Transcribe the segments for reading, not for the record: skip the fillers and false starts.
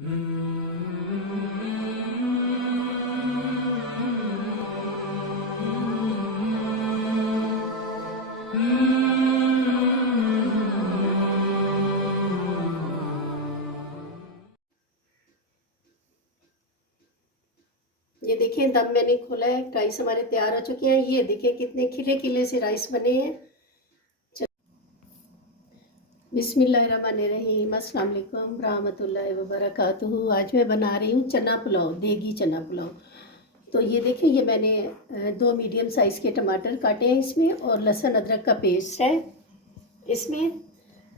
ये देखिए दम मैंने खोला है, राइस हमारे तैयार हो चुके हैं। ये देखिए कितने खिले खिले से राइस बने हैं। बिस्मिल्लाहिर्रहमानिर्रहीम, अस्सलाम वालेकुम रहमतुल्लाहि व बरकातुहू। आज मैं बना रही हूँ चना पुलाव, देगी चना पुलाव। तो ये देखिए, ये मैंने 2 मीडियम साइज़ के टमाटर काटे हैं इसमें, और लहसुन अदरक का पेस्ट है इसमें।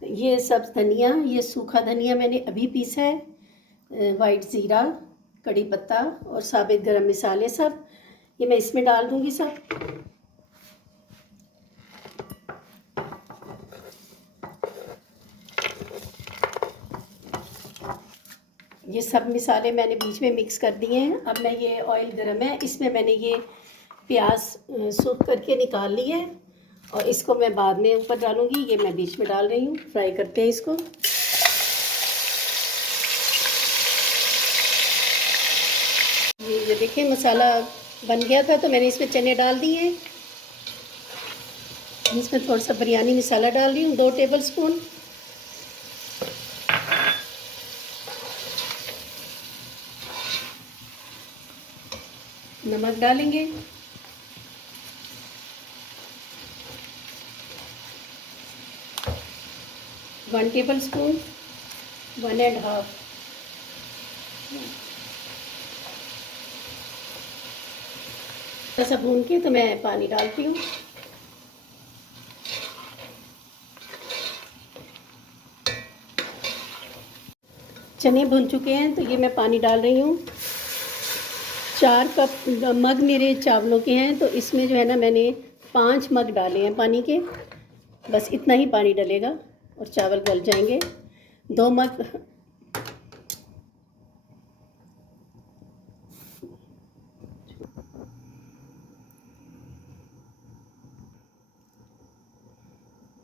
ये सब्ज़ धनिया, ये सूखा धनिया मैंने अभी पीसा है, वाइट ज़ीरा, कड़ी पत्ता और साबित गरम मसाले सब ये मैं इसमें डाल दूँगी सब। ये सब मसाले मैंने बीच में मिक्स कर दिए हैं। अब मैं, ये ऑयल गरम है, इसमें मैंने ये प्याज सूख करके निकाल ली है, और इसको मैं बाद में ऊपर डालूँगी। ये मैं बीच में डाल रही हूँ। फ्राई करते हैं इसको। ये देखिए मसाला बन गया था, तो मैंने इसमें चने डाल दिए हैं। इसमें थोड़ा सा बिरयानी मसाला डाल रही हूँ, 2 टेबल स्पून। नमक डालेंगे, 1 टेबल स्पून, 1.5। थोड़ा सा भून के तो मैं पानी डालती हूँ। चने भुन चुके हैं, तो ये मैं पानी डाल रही हूँ। 4 कप मग मेरे चावलों के हैं, तो इसमें जो है ना, मैंने 5 मग डाले हैं पानी के। बस इतना ही पानी डलेगा और चावल गल जाएंगे। 2 मग।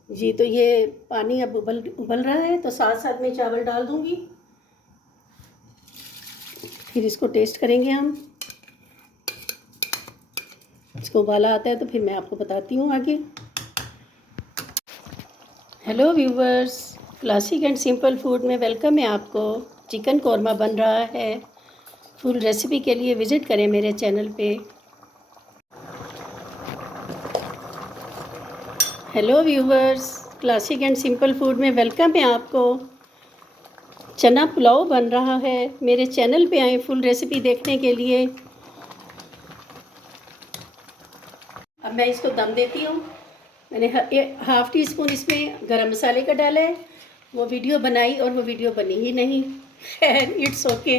जी, तो ये पानी अब उबल रहा है, तो साथ साथ में चावल डाल दूँगी। फिर इसको टेस्ट करेंगे हम। इसको उबाला आता है तो फिर मैं आपको बताती हूँ आगे। Hello viewers, classic and simple food में वेलकम है आपको। चिकन कौरमा बन रहा है। फुल रेसिपी के लिए विज़िट करें मेरे चैनल पे। Hello viewers, classic and simple food में वेलकम है आपको। चना पुलाव बन रहा है, मेरे चैनल पे आएँ फुल रेसिपी देखने के लिए। अब मैं इसको दम देती हूँ। मैंने 1/2 टी स्पून इसमें गरम मसाले का डाला है। वो वीडियो बनाई और वो वीडियो बनी ही नहीं। खैर, इट्स ओके।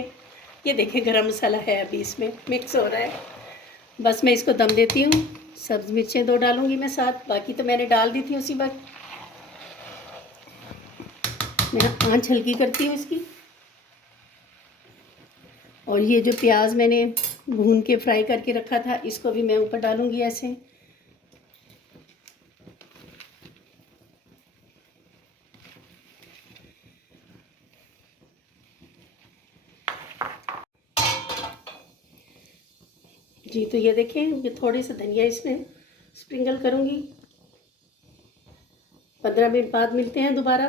ये देखें गरम मसाला है, अभी इसमें मिक्स हो रहा है। बस मैं इसको दम देती हूँ। सब्ज़ मिर्चें 2 डालूँगी मैं साथ, बाकी तो मैंने डाल दी थी उसी वक्त। मैं आँच हल्की करती हूँ इसकी। और ये जो प्याज मैंने भून के फ्राई करके रखा था, इसको भी मैं ऊपर डालूँगी ऐसे। जी, तो ये देखें, ये थोड़ी सी धनिया इसमें स्प्रिंकल करूँगी। 15 मिनट बाद मिलते हैं दोबारा।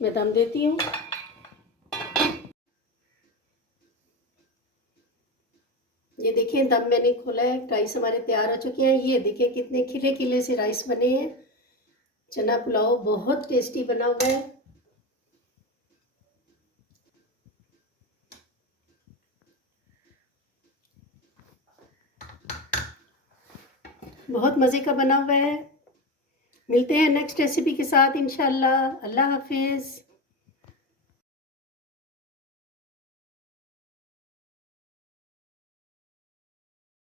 मैं दम देती हूँ। ये देखिए दम मैंने खोला है, राइस हमारे तैयार हो चुके हैं। ये देखिए कितने खिले खिले से राइस बने हैं। चना पुलाव बहुत टेस्टी बना हुआ है। बहुत मज़े का बना हुआ है। मिलते हैं नेक्स्ट रेसिपी के साथ इंशाल्लाह। अल्लाह हाफिज़।